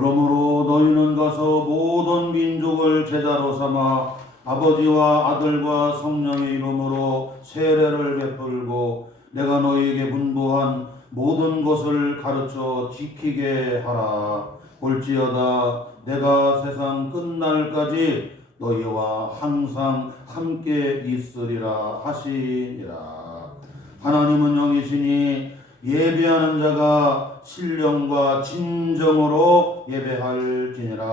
그러므로 너희는 가서 모든 민족을 제자로 삼아 아버지와 아들과 성령의 이름으로 세례를 베풀고 내가 너희에게 분부한 모든 것을 가르쳐 지키게 하라. 볼지어다 내가 세상 끝날까지 너희와 항상 함께 있으리라 하시니라. 하나님은 영이시니 예배하는 자가 신령과 진정으로 예배할지니라.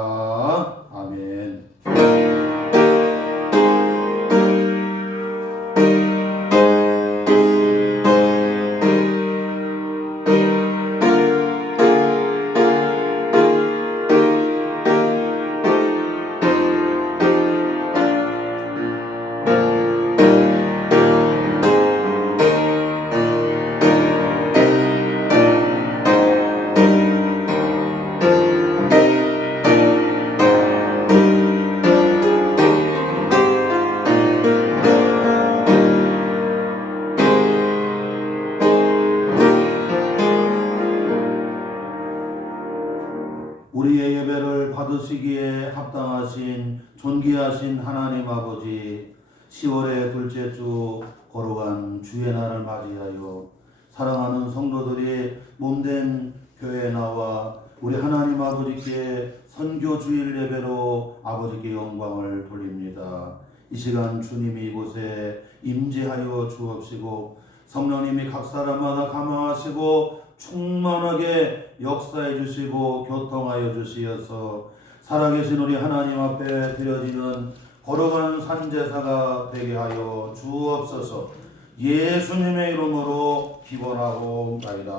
아멘. 우리의 예배를 받으시기에 합당하신 존귀하신 하나님 아버지, 10월의 둘째 주 거룩한 주의 날을 맞이하여 사랑하는 성도들이 몸된 교회에 나와 우리 하나님 아버지께 선교 주일 예배로 아버지께 영광을 돌립니다. 이 시간 주님이 이곳에 임재하여 주옵시고 성령님이 각 사람마다 감화하시고 충만하게 역사해 주시고 교통하여 주시어서 살아계신 우리 하나님 앞에 드려지는 거룩한 산제사가 되게 하여 주옵소서. 예수님의 이름으로 기원하옵나이다.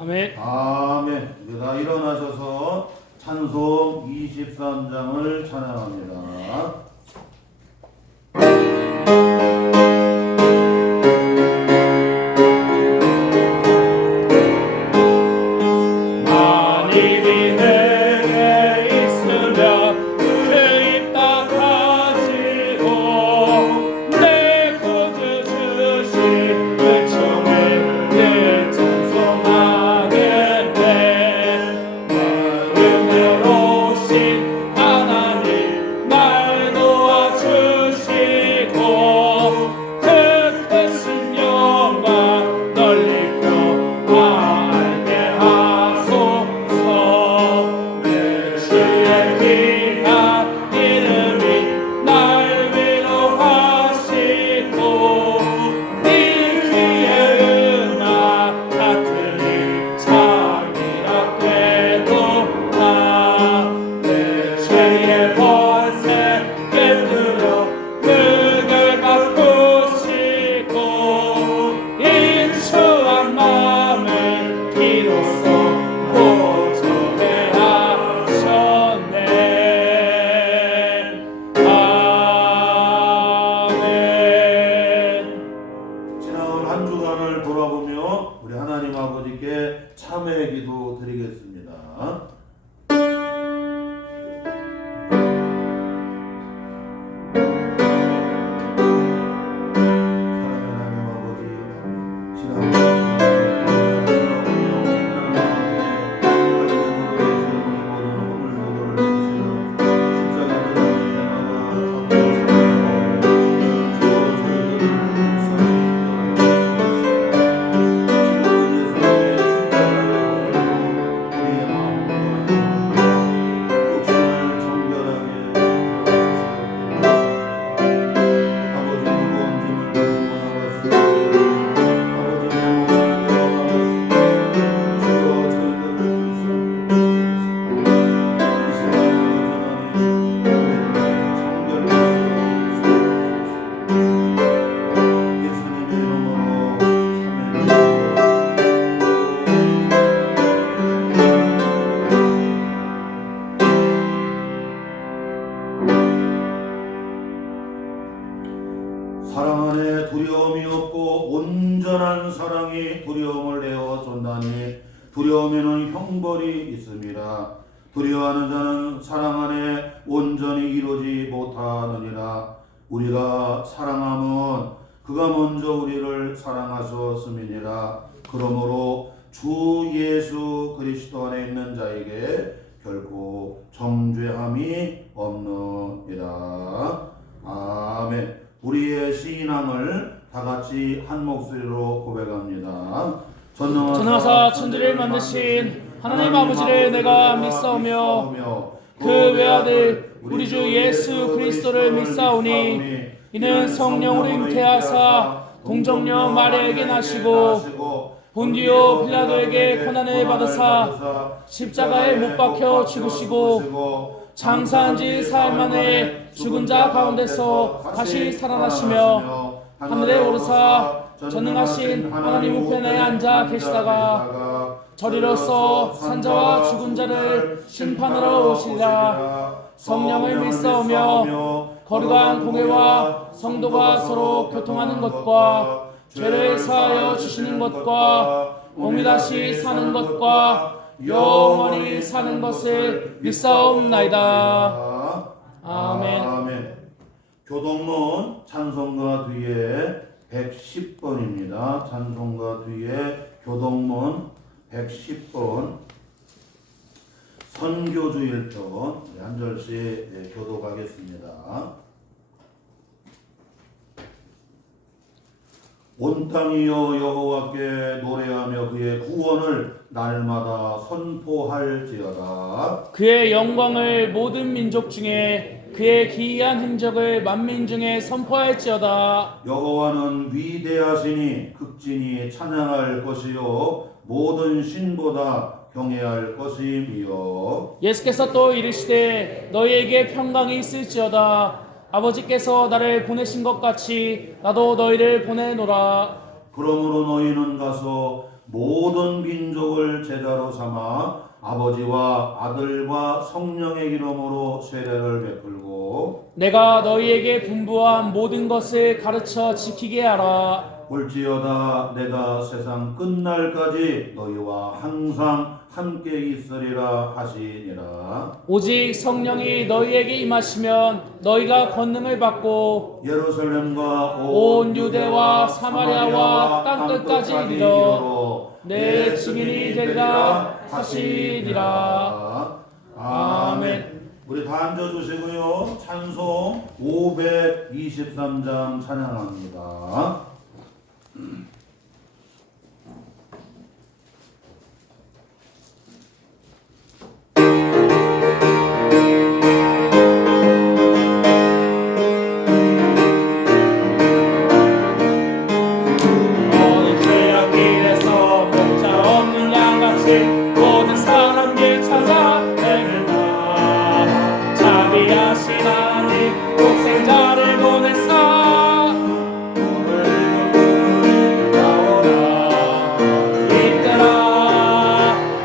아멘. 아멘. 우리가 일어나셔서 찬송 23장을 찬양합니다. 참회의 기도 드리겠습니다. 사랑 안에 두려움이 없고 온전한 사랑이 두려움을 내어 쫓나니 두려움에는 형벌이 있습니다. 두려워하는 자는 사랑 안에 온전히 이루지 못하느니라. 우리가 사랑함은 그가 먼저 우리를 사랑하셨음이니라. 그러므로 주 예수 그리스도 안에 있는 자에게 결코 정죄함이 없느니라. 아멘. 우리의 신앙을 다 같이 한 목소리로 고백합니다. 전능하사 천지를 만드신 하나님 아버지를 내가 믿사오며 그 외아들 우리 주 예수 그리스도를 믿사오니 이는 성령으로 잉태하사 동정녀 마리아에게 나시고 본디오 빌라도에게 고난을 받으사 십자가에 못 박혀 죽으시고 장사한 지 사흘 만에 죽은 자 가운데서 다시 살아나시며 하늘에 오르사 전능하신 하나님 우편에 앉아 계시다가 저리로서 산자와 죽은 자를 심판하러 오시리라. 성령을 믿사오며 거룩한 공회와 성도가 서로 교통하는 것과 죄를 사하여 주시는 것과 몸이 다시 사는 것과 영원히 사는 것을 믿사옵나이다. 아멘. 교동문 찬송가 뒤에 110번입니다. 찬송가 뒤에 교동문 110번 선교주 1편 한 절씩 교독하겠습니다. 온 땅이여 여호와께 노래하며 그의 구원을 날마다 선포할지어다. 그의 영광을 모든 민족 중에 그의 기이한 행적을 만민 중에 선포할지어다. 여호와는 위대하시니 극진히 찬양할 것이요 모든 신보다 경외할 것이며 예수께서 또 이르시되 너희에게 평강이 있을지어다. 아버지께서 나를 보내신 것 같이 나도 너희를 보내노라. 그러므로 너희는 가서 모든 민족을 제자로 삼아 아버지와 아들과 성령의 이름으로 세례를 베풀고 내가 너희에게 분부한 모든 것을 가르쳐 지키게 하라. 볼지어다 내가 세상 끝날까지 너희와 항상 함께 있으리라 하시니라. 오직 성령이 너희에게 임하시면 너희가 권능을 받고 예루살렘과 온 유대와 사마리아와 땅끝까지 이르러 내 증인이 되리라 하시니라. 아멘. 우리 다 앉아주시고요. 찬송 523장 찬양합니다. 모든 사람들 찾아 헤맨다. 자비하신 하나님 독생자를 보냈사. 오늘 나오라.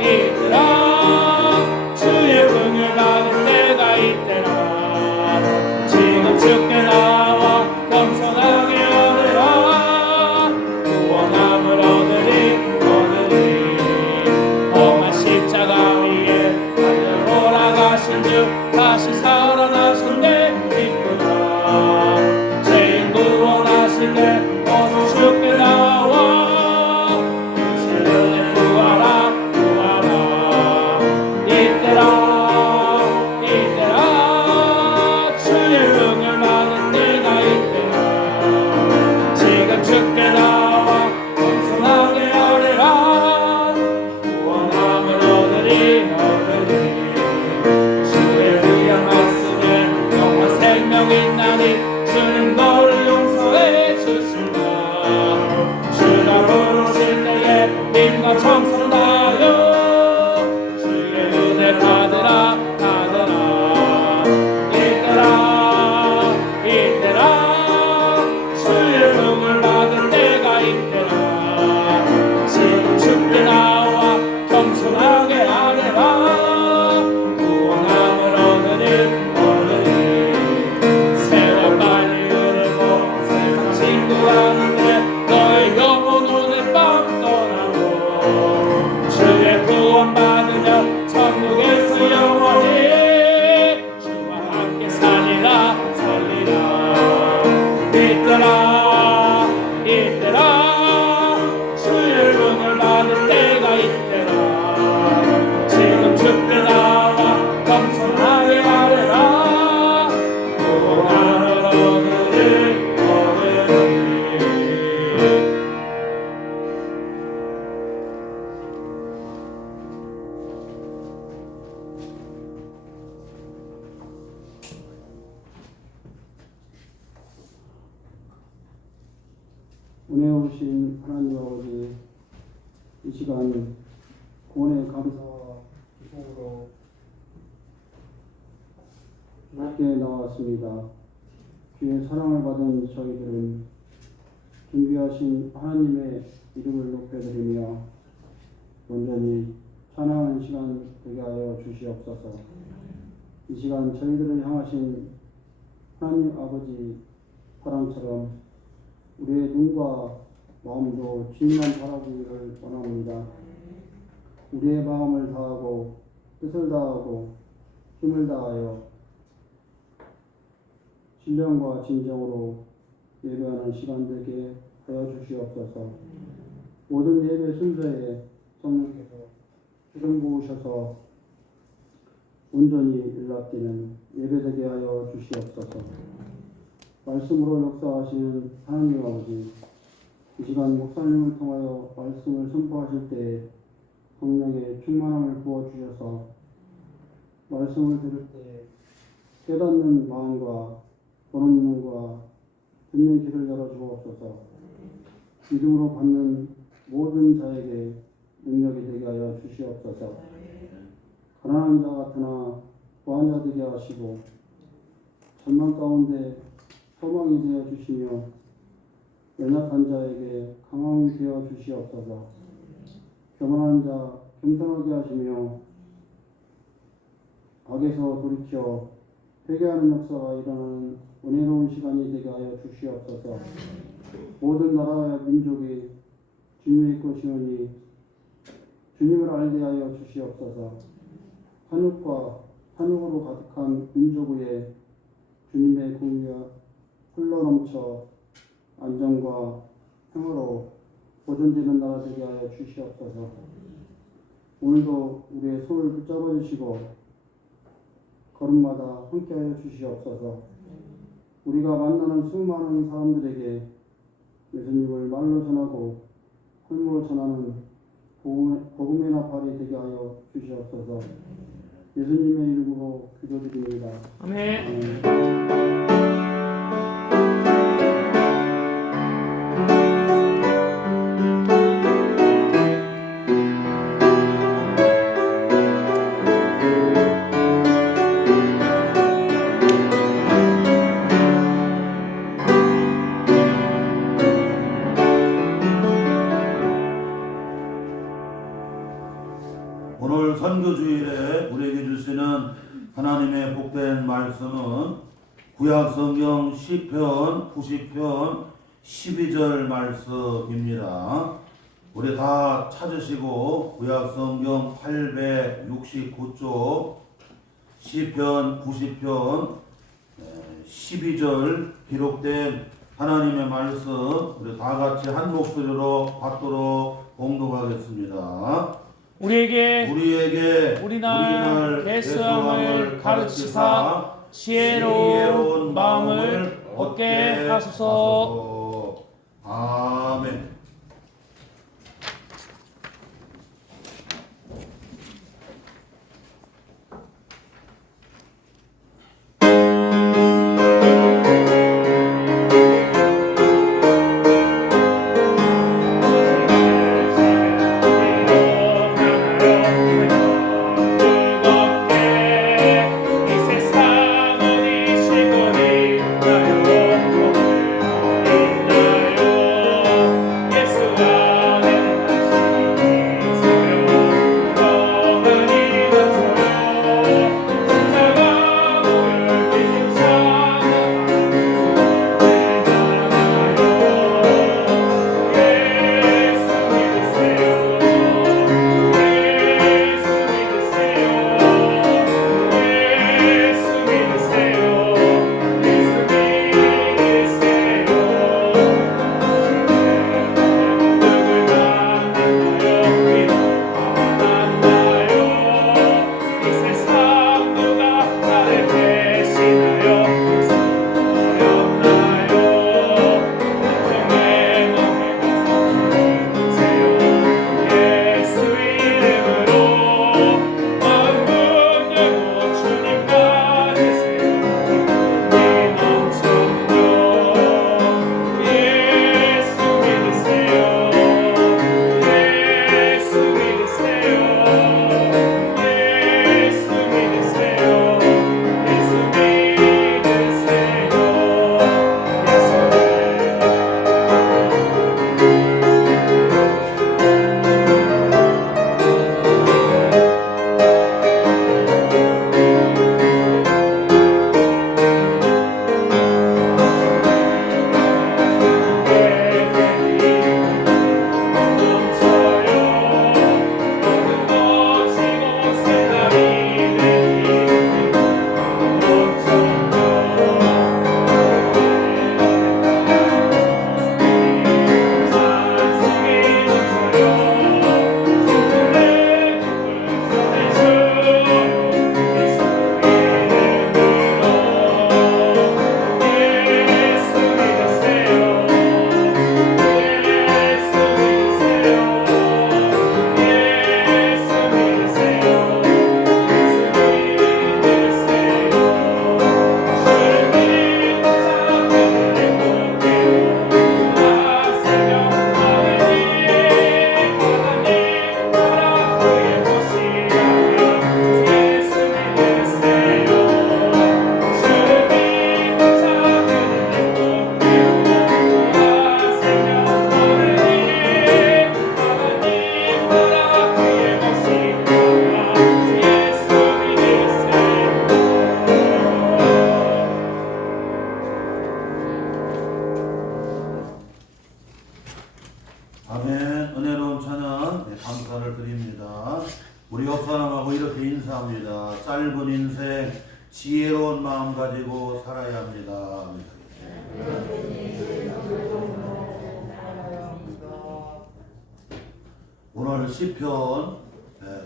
이때라 주의 긍휼 받을 때가 이때라. 지금 죽게 나와 겸손하게 하리라. 구원함을 얻으리 십자가 위에 달려 돌아가신 주 다시 살아나셨네. 기쁘다. 죄인 구원하실 때 어서 죽게 나와. 주의 은혜 구하라 이때라 주의 긍휼 받은 때가 이때라. 지금 죽게 나와 겸손하게 하리라. 주의 위한 말씀에 영원 생명이 있나니 주는 너를 용서해 주시라. 주가 부르실 때에 힘과 정성 다하여 주의 은혜 받으라. 이때라 주의 긍휼 받은 때가 이때라. 지금 죽게 나와 겸손하게 하리라. 구원함을 얻으니 세월 빨리 흐르고 세상 친구라는데 너의 영혼 오늘 밤 떠나고 주의 구원 받으며 천국에서 영원히 주와 함께 살리라. 이때라 주의 긍휼 받을 때가 이때라. 지금 죽게 나와 하나님 아버지, 이 시간 구원의 감사와 기쁨으로 주께 나왔습니다. 주의 사랑을 받은 저희들은 준비하신 하나님의 이름을 높여드리며 온전히 찬양하는 시간 되게 하여 주시옵소서. 이 시간 저희들을 향하신 하나님 아버지 사랑처럼 우리의 눈과 마음도 주님만 바라보기를 원합니다. 우리의 마음을 다하고 뜻을 다하고 힘을 다하여 신령과 진정으로 예배하는 시간 되게 하여 주시옵소서. 모든 예배 순서에 성령께서 기름 부으셔서 온전히 일납되는 예배 되게 하여 주시옵소서. 말씀으로 역사하시는 하나님 아버지, 이 시간 목사님을 통하여 말씀을 선포하실 때 성령의 충만함을 부어주셔서 말씀을 들을 때 깨닫는 마음과 보는 눈과 듣는 귀를 열어주옵소서. 믿음으로 받는 모든 자에게 능력이 되게 하여 주시옵소서. 가난한 자 같으나 부한 자 되게 하시고 전망 가운데 소망이 되어 주시며 연약한 자에게 강함이 되어 주시옵소서. 교만한 자 겸손하게 하시며 악에서 돌이켜 회개하는 역사가 일어나는 은혜로운 시간이 되게 하여 주시옵소서. 모든 나라와 민족이 주님의 것이오니 주님을 알게 하여 주시옵소서. 한육과 한육으로 가득한 민족 위에 주님의 공의가 흘러넘쳐 안정과 평화로 보존되는 나라 되게 하여 주시옵소서. 오늘도 우리의 손을 붙잡아 주시고 걸음마다 함께하여 주시옵소서. 우리가 만나는 수많은 사람들에게 예수님을 말로 전하고 삶으로 전하는 복음의 나팔이 되게 하여 주시옵소서. 예수님의 이름으로 기도드립니다. 아멘. 오늘 선교주일에 우리에게 주시는 하나님의 복된 말씀은 구약성경 시편 90편 12절 말씀입니다. 우리 다 찾으시고 구약성경 869쪽 시편 90편 12절 기록된 하나님의 말씀 우리 다 같이 한 목소리로 받도록 봉독하겠습니다. 우리에게 우리날 우리날 대수함을 가르치사 지혜로운 마음을 얻게 하소서. 아멘. 이 세상 어디 시골이 나요 은혜로운 찬양 감사를 드립니다. 우리 옆사람하고 이렇게 인사합니다. 짧은 인생 지혜로운 마음 가지고 살아야 합니다. 오늘 시편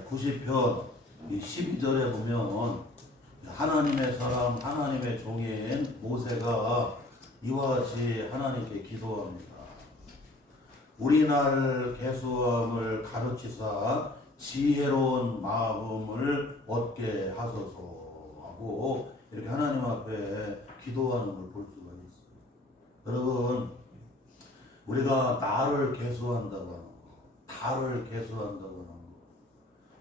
90편 12절에 보면 하나님의 사람 하나님의 종인 모세가 이와 같이 하나님께 기도합니다. 우리 날 계수함을 가르치사 지혜로운 마음을 얻게 하소서 하고 이렇게 하나님 앞에 기도하는 걸 볼 수가 있어요. 여러분, 우리가 나를 계수한다고 하는 거, 달을 계수한다고 하는 거,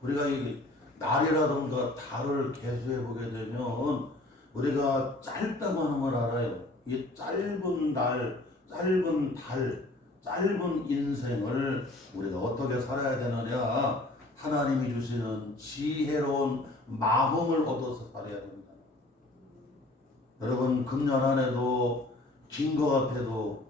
우리가 이 날이라든가 달을 계수해 보게 되면 우리가 짧다고 하는 걸 알아요. 이 짧은 날, 짧은 달, 짧은 인생을 우리가 어떻게 살아야 되느냐? 하나님이 주시는 지혜로운 마음을 얻어서 살아야 됩니다. 여러분, 금년 한 해도 긴 것 같아도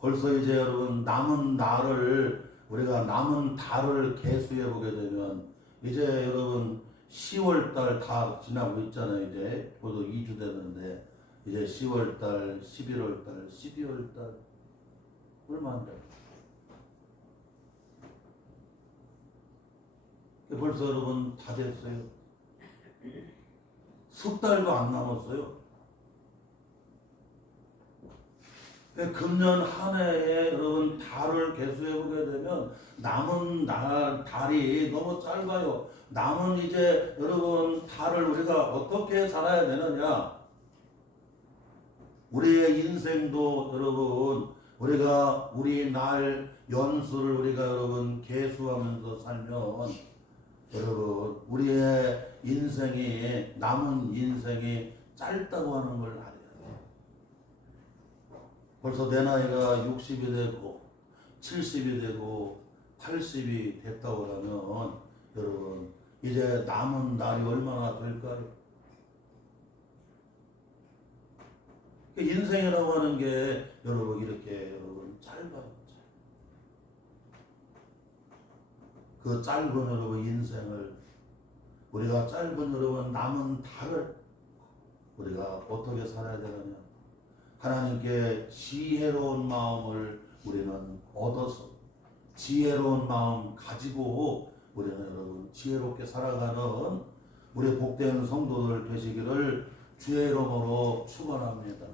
벌써 이제 여러분 남은 날을 우리가 남은 달을 계수해 보게 되면 이제 여러분 10월달 다 지나고 있잖아요. 이제 벌써 2주 됐는데 이제 10월달, 11월달, 12월달 얼마 안 돼. 벌써 여러분 다 됐어요. 석 달도 안 남았어요. 금년 한 해에 여러분 달을 계수해 보게 되면 남은 달이 너무 짧아요. 남은 이제 여러분 달을 우리가 어떻게 살아야 되느냐? 우리의 인생도 여러분 우리가 우리 날 연수를 우리가 여러분 계수하면서 살면 여러분 우리의 인생이 남은 인생이 짧다고 하는 걸 알아요. 벌써 내 나이가 60이 되고 70이 되고 80이 됐다고 하면 여러분 이제 남은 날이 얼마나 될까요? 인생이라고 하는 게 여러분 이렇게 여러분 짧아요. 그 짧은 여러분 인생을 우리가 짧은 여러분 남은 달을 우리가 어떻게 살아야 되느냐? 하나님께 지혜로운 마음을 우리는 얻어서 지혜로운 마음 가지고 우리는 여러분 지혜롭게 살아가는 우리 복된 성도들 되시기를 주의 이름으로 축원합니다.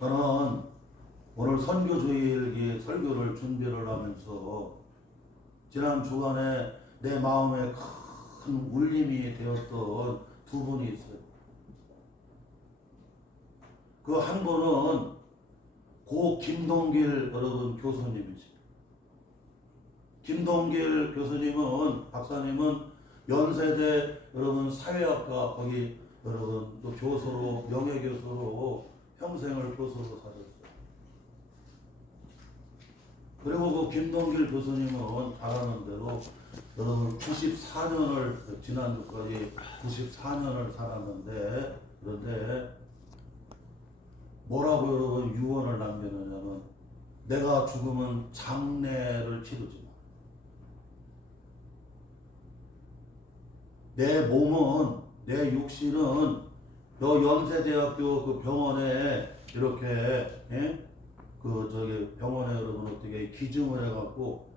저는 오늘 선교주일기 설교를 준비를 하면서 지난 주간에 내 마음에 큰 울림이 되었던 두 분이 있어요. 그 한 분은 고 김동길 여러분 교수님이시죠. 김동길 교수님은 박사님은 연세대 여러분 사회학과 거기 여러분 또 교수로 명예교수로 평생을 교수로 사셨어요. 그리고 그 김동길 교수님은 알아는 대로 여러분 94년을 지난주까지 94년을 살았는데 그런데 뭐라고 여러분 유언을 남기느냐면 내가 죽으면 장례를 치르지 마. 내 몸은 내 육신은 너 연세대학교 그 병원에 이렇게 그 저기 병원에 여러분 어떻게 기증을 해갖고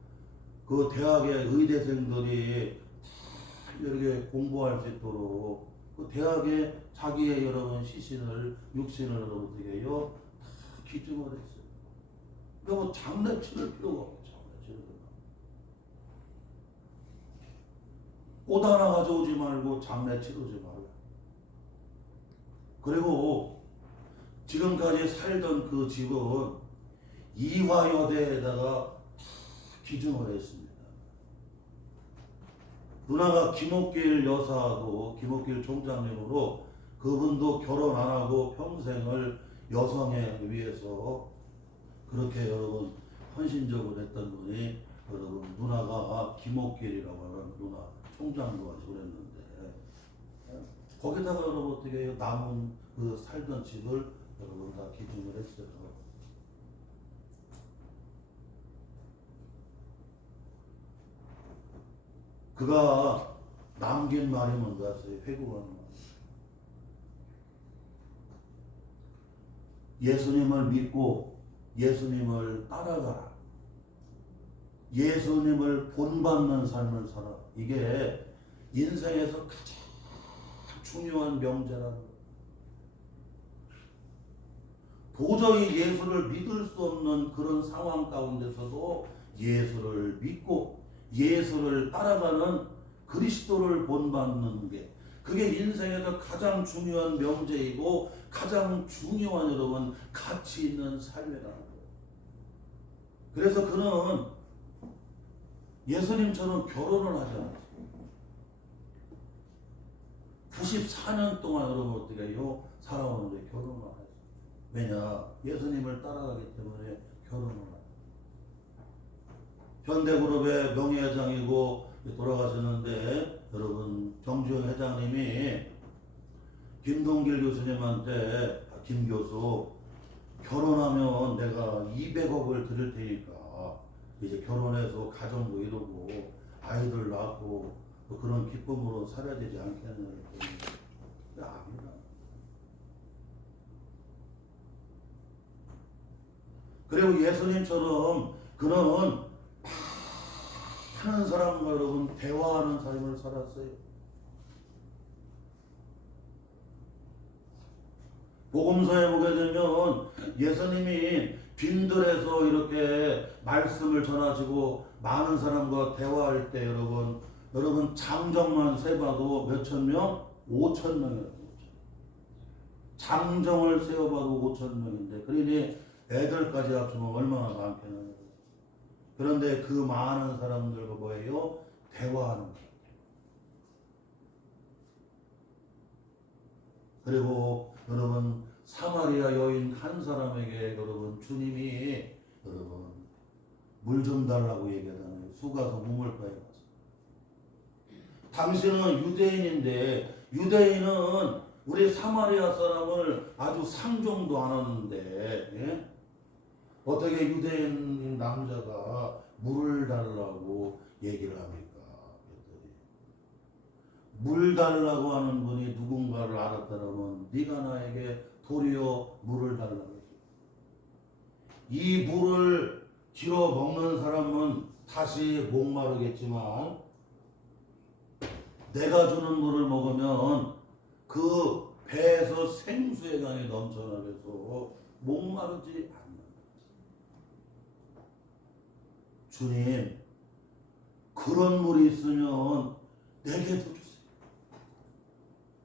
그 대학의 의대생들이 다 이렇게 공부할 수 있도록 그 대학에 자기의 여러분 시신을 육신을 여러분 어떻게 해요? 다 기증을 했어요. 그러니까 뭐 장례 치를 필요가 없고 장례 치를 꽃 하나 가져오지 말고 장례 치르지 말고. 그리고 지금까지 살던 그 집은 이화여대에다가 다 기증을 했습니다. 누나가 김옥길 여사도 김옥길 총장님으로 그분도 결혼 안 하고 평생을 여성에 위해서 그렇게 여러분 헌신적으로 했던 분이 여러분 누나가 김옥길이라고 하는 누나 총장도 하시고 그랬는데 거기다가 여러분 어떻게 해요? 남은 그 살던 집을 여러분 다 기증을 했어요. 그가 남긴 말이 뭔지 아세요? 회고하는 말. 예수님을 믿고 예수님을 따라가라. 예수님을 본받는 삶을 살아. 이게 인생에서 가장 중요한 명제라는 거예요. 도저히 예수를 믿을 수 없는 그런 상황 가운데서도 예수를 믿고 예수를 따라가는 그리스도를 본받는 게 그게 인생에서 가장 중요한 명제이고 가장 중요한 여러분 가치 있는 삶이라는 거예요. 그래서 그는 예수님처럼 결혼을 하지 않았어요. 94년 동안 여러분 어떻게 해요? 살아오는데 결혼을 했어요. 왜냐? 예수님을 따라가기 때문에 결혼을 해요. 현대그룹의 명예회장이고 돌아가셨는데 여러분 정주영 회장님이 김동길 교수님한테 김 교수 결혼하면 내가 200억을 드릴 테니까 이제 결혼해서 가정도 이루고 아이들 낳고 그런 기쁨으로 살아야 되지 않겠느냐 했더니 아니다. 그리고 예수님처럼 그는 많은 사람과 여러분 대화하는 삶을 살았어요. 복음서에 보게 되면 예수님이 빈들에서 이렇게 말씀을 전하시고 많은 사람과 대화할 때 여러분 장정만 세봐도 몇천 명? 5천 명이에요. 장정을 세어봐도 5천 명인데 그러니 애들까지 합치면 얼마나 많겠나요? 그런데 그 많은 사람들과 뭐예요? 대화하는 거예요. 그리고 여러분 사마리아 여인 한 사람에게 여러분 주님이 여러분 물 좀 달라고 얘기하잖아요. 수가서 우물가에 가서. 당신은 유대인인데 유대인은 우리 사마리아 사람을 아주 상종도 안 하는데 예? 어떻게 유대인 남자가 물을 달라고 얘기를 합니까? 그랬더니 물 달라고 하는 분이 누군가를 알았다면 네가 나에게 도리어 물을 달라고 했어. 이 물을 길어 먹는 사람은 다시 목마르겠지만 내가 주는 물을 먹으면 그 배에서 생수의 강이 넘쳐나면서 목마르지 않는다. 주님, 그런 물이 있으면 내게도 주세요.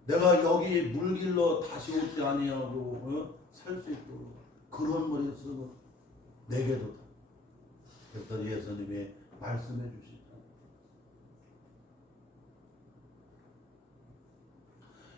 내가 여기 물길로 다시 오지 아니하고 살 수 있도록 그런 물이 있으면 내게도 다. 그랬더니 예수님이 말씀해 주시다.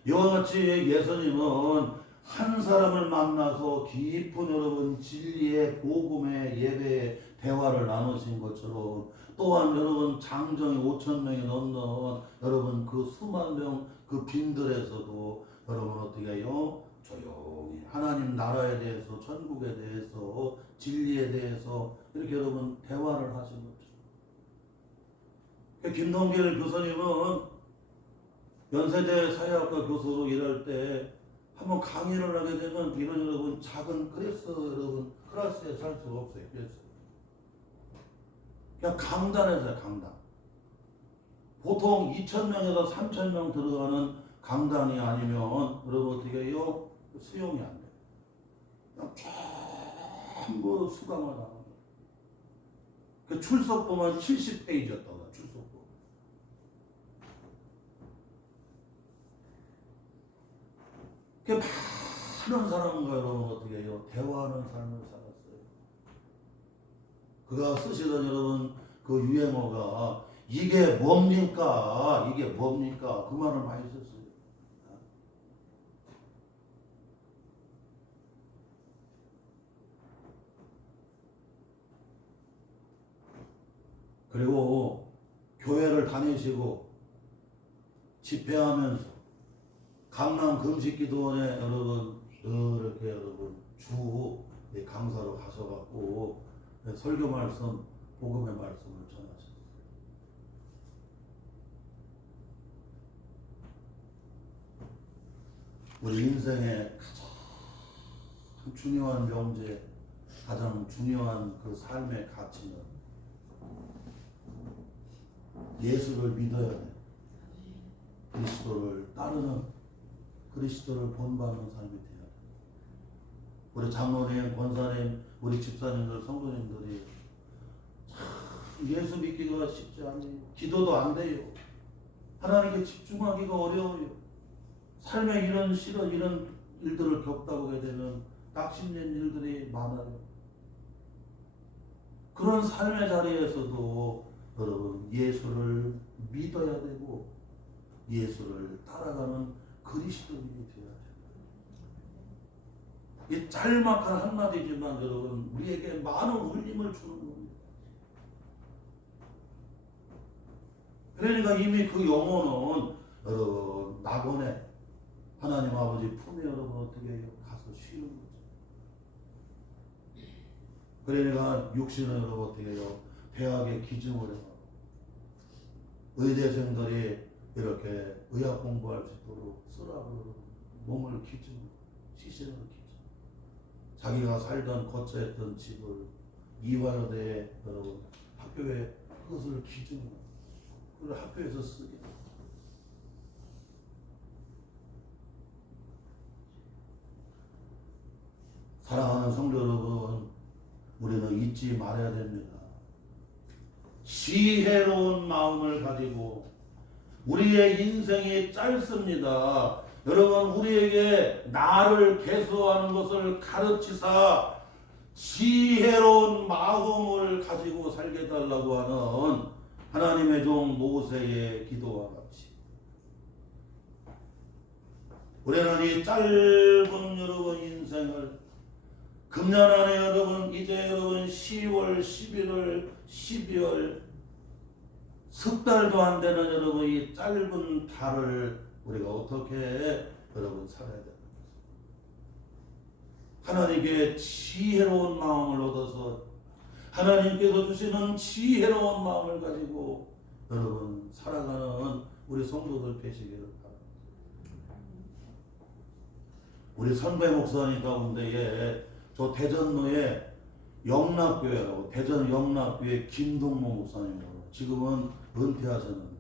이와 같이 예수님은 한 사람을 만나서 깊은 여러분 진리의 복음의 예배의 대화를 나누신 것처럼 또한 여러분 장정이 5천 명이 넘는 여러분 그 수만 명 그 빈들에서도 여러분 어떻게 해요? 조용히 하나님 나라에 대해서 천국에 대해서 진리에 대해서 이렇게 여러분 대화를 하신 거죠. 김동길 교수님은 연세대 사회학과 교수로 일할 때 한번 강의를 하게 되면 이런 여러분 작은 클래스에 살 수가 없어요. 그래서 그냥 강단에서요. 강단. 보통 2,000명에서 3,000명 들어가는 강단이 아니면 여러분 어떻게 해요? 수용이 안 돼요. 그냥 전부 수강을 하는 거예요. 그 출석부만 70페이지였다고 출석부. 그 많은 사람과 여러분 어떻게 해요? 대화하는 삶을 살았어요. 그가 쓰시던 여러분 그 유행어가 이게 뭡니까? 이게 뭡니까? 그 말을 많이 썼어요. 그리고 교회를 다니시고 집회하면서 강남 금식기도원에 여러분 이렇게 여러분 주 강사로 가셔갖고 설교 말씀, 복음의 말씀을 전하셨어요. 우리 인생의 가장 중요한 명제, 가장 중요한 그 삶의 가치는 예수를 믿어야 돼. 그리스도를 따르는, 그리스도를 본받는 삶이 돼야 돼. 우리 장로님, 권사님, 우리 집사님들, 성도님들이 참 예수 믿기가 쉽지 않아요. 기도도 안 돼요. 하나님께 집중하기가 어려워요. 삶에 이런 일들을 겪다보게 되면 낙심된 일들이 많아요. 그런 삶의 자리에서도 여러분 예수를 믿어야 되고 예수를 따라가는 그리스도인이 되어야 돼요. 이 짤막한 한마디지만 여러분 우리에게 많은 울림을 주는 겁니다. 그러니까 이미 그 영혼은 여러분 낙원에 하나님 아버지 품에 여러분 어떻게 해요? 가서 쉬는 거죠. 그러니까 육신은 여러분 어떻게 해요? 대학에 기증을 해요. 의대생들이 이렇게 의학 공부할 수 있도록 쓰라고 몸을 기증, 시신을 기증. 자기가 살던 거처했던 집을 이화여대에 여러분 학교에 그것을 기증. 그걸 학교에서 쓰게. 사랑하는 성도 여러분, 우리는 잊지 말아야 됩니다. 지혜로운 마음을 가지고 우리의 인생이 짧습니다. 여러분 우리에게 나를 계수하는 것을 가르치사 지혜로운 마음을 가지고 살게 해달라고 하는 하나님의 종 모세의 기도와 같이 우리는 이 짧은 여러분 인생을 금년 안에 여러분 이제 여러분 10월, 11월, 12월 석 달도 안 되는 여러분 이 짧은 달을 우리가 어떻게 여러분 살아야 되는 것입니다. 하나님께 지혜로운 마음을 얻어서 하나님께서 주시는 지혜로운 마음을 가지고 여러분 살아가는 우리 성도들 되시기를 바랍니다. 우리 선배 목사님 가운데에 저 대전로에 영락교회라고 대전 영락교회 김동모 목사님으로 지금은 은퇴하셨는데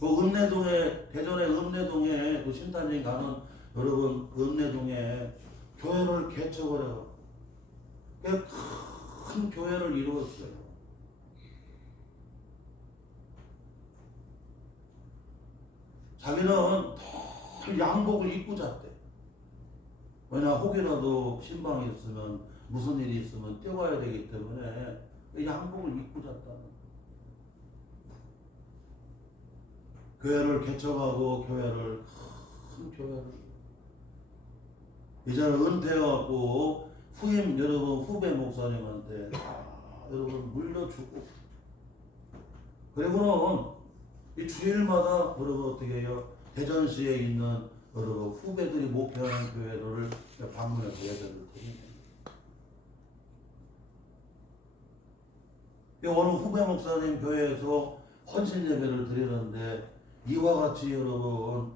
그 읍내동에 대전의 읍내동에 그 신탄진 가는 여러분 읍내동에 교회를 개척을 해요. 큰 교회를 이루었어요. 자기는 늘 양복을 입고 잤대. 왜냐 혹이라도 신방이 있으면 무슨 일이 있으면 뛰어가야 되기 때문에 양복을 입고 잤다는. 교회를 개척하고 교회를 큰 교회를 이제는 은퇴해갖고 후임 여러분 후배 목사님한테 여러분 물려주고 그리고는 이 주일마다 여러분 어떻게 해요? 대전시에 있는 여러분 후배들이 목회하는 교회를 방문해서 예배를 드립니다. 어느 후배 목사님 교회에서 헌신 예배를 드리는데 이와 같이 여러분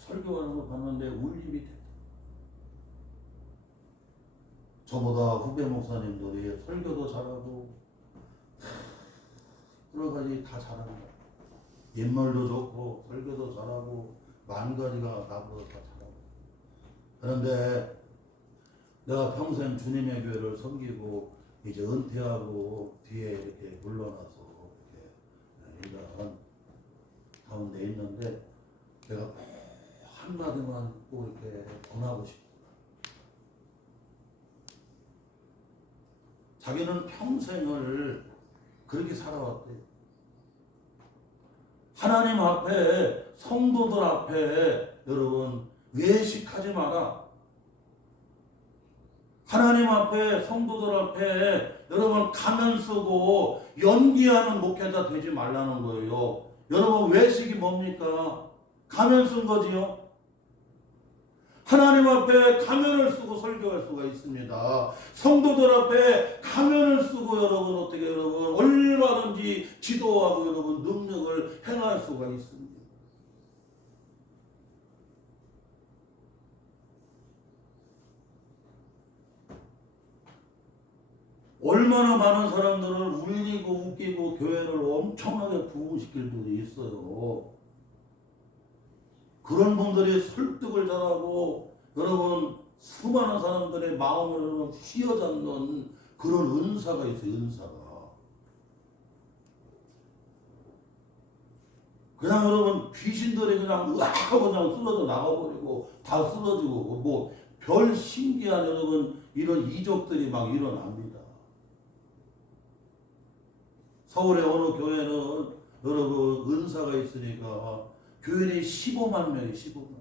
설교하는 거 봤는데 울림이 됐다. 저보다 후배 목사님들이 설교도 잘하고 여러 가지 다 잘합니다. 인물도 좋고 설교도 잘하고 만 가지가 나보다 다 잘하고. 그런데 내가 평생 주님의 교회를 섬기고 이제 은퇴하고 뒤에 이렇게 물러나서 이렇게 일단 가운데 있는데 내가 한마디만 꼭 이렇게 전하고 싶어. 자기는 평생을 그렇게 살아왔대. 하나님 앞에 성도들 앞에 여러분 외식하지 마라. 하나님 앞에 성도들 앞에 여러분 가면 쓰고 연기하는 목회자 되지 말라는 거예요. 여러분 외식이 뭡니까? 가면 쓴 거지요. 하나님 앞에 가면을 쓰고 설교할 수가 있습니다. 성도들 앞에 가면을 쓰고 여러분 어떻게 여러분 얼마든지 지도하고 여러분 능력을 행할 수가 있습니다. 얼마나 많은 사람들을 울리고 웃기고 교회를 엄청나게 부흥시킬 분이 있어요. 그런 분들이 설득을 잘하고 여러분 수많은 사람들의 마음을 여러분 휘어잡는 그런 은사가 있어요. 은사가. 그냥 여러분 귀신들이 그냥 으악 하고 그냥 쓰러져 나가버리고 다 쓰러지고 뭐 별 신기한 여러분 이런 이적들이 막 일어납니다. 서울의 어느 교회는 여러분 은사가 있으니까 교인이 15만 명이 15만.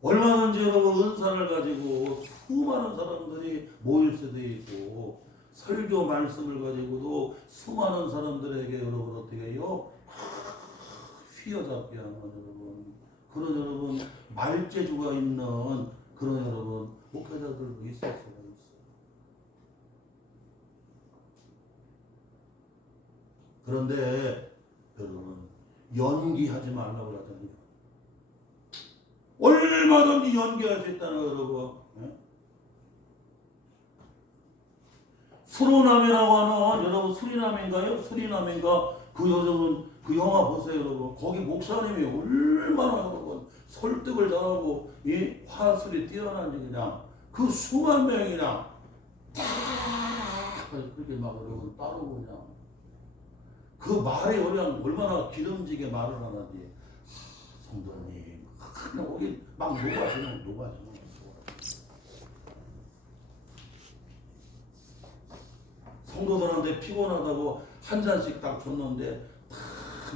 얼마든지 여러분 은사를 가지고 수많은 사람들이 모일 수도 있고 설교 말씀을 가지고도 수많은 사람들에게 여러분 어떻게 해요? 휘어잡게 하는 여러분 그런 여러분 말재주가 있는 그런 여러분 목회자들도 있을 수가 있어요. 그런데 여러분 연기하지 말라고 하잖아요. 얼마든지 연기할 수 있다는 여러분. 수로남이라고 하는 여러분 수리남인가요? 수리남인가? 그 여러분 그 영화 보세요 여러분. 거기 목사님이 얼마나 여러분 설득을 잘하고 이 화술이 뛰어난지 그냥 그 수만 명이 그냥 딱 그렇게 막 여러분 따르고 그냥 그 말이 그냥 얼마나 기름지게 말을 하는지 성도님 그냥 거기 막 녹아지는 성도들한테 피곤하다고 한 잔씩 딱 줬는데 다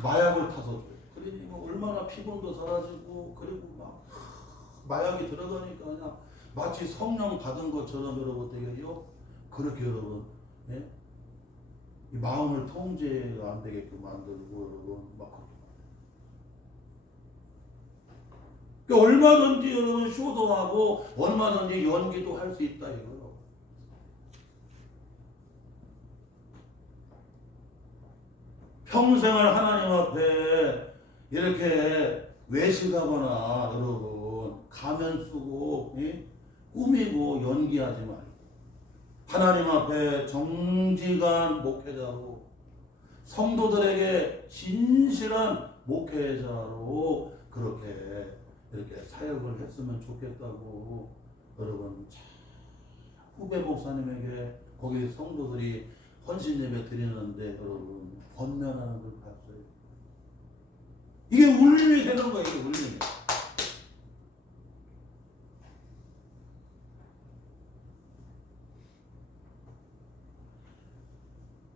마약을 타서 줘요. 그러니 뭐 얼마나 피곤도 사라지고 그리고 막 마약이 들어가니까 그냥 마치 성령 받은 것처럼 여러분 되게요. 그렇게 여러분 예? 이 마음을 통제가 안 되게끔 만들고 여러분 막 그러니까 얼마든지 여러분 쇼도하고 얼마든지 연기도 할 수 있다 이거요. 평생을 하나님 앞에 이렇게 외식하거나 여러분 가면 쓰고 꾸미고 연기하지 말고 하나님 앞에 정직한 목회자로 성도들에게 진실한 목회자로 그렇게 이렇게 사역을 했으면 좋겠다고 여러분 후배 목사님에게 거기 성도들이 헌신 예배 드리는데 여러분 권면하는 걸 봤어요. 이게 울림이 되는 거예요. 이게 울림이.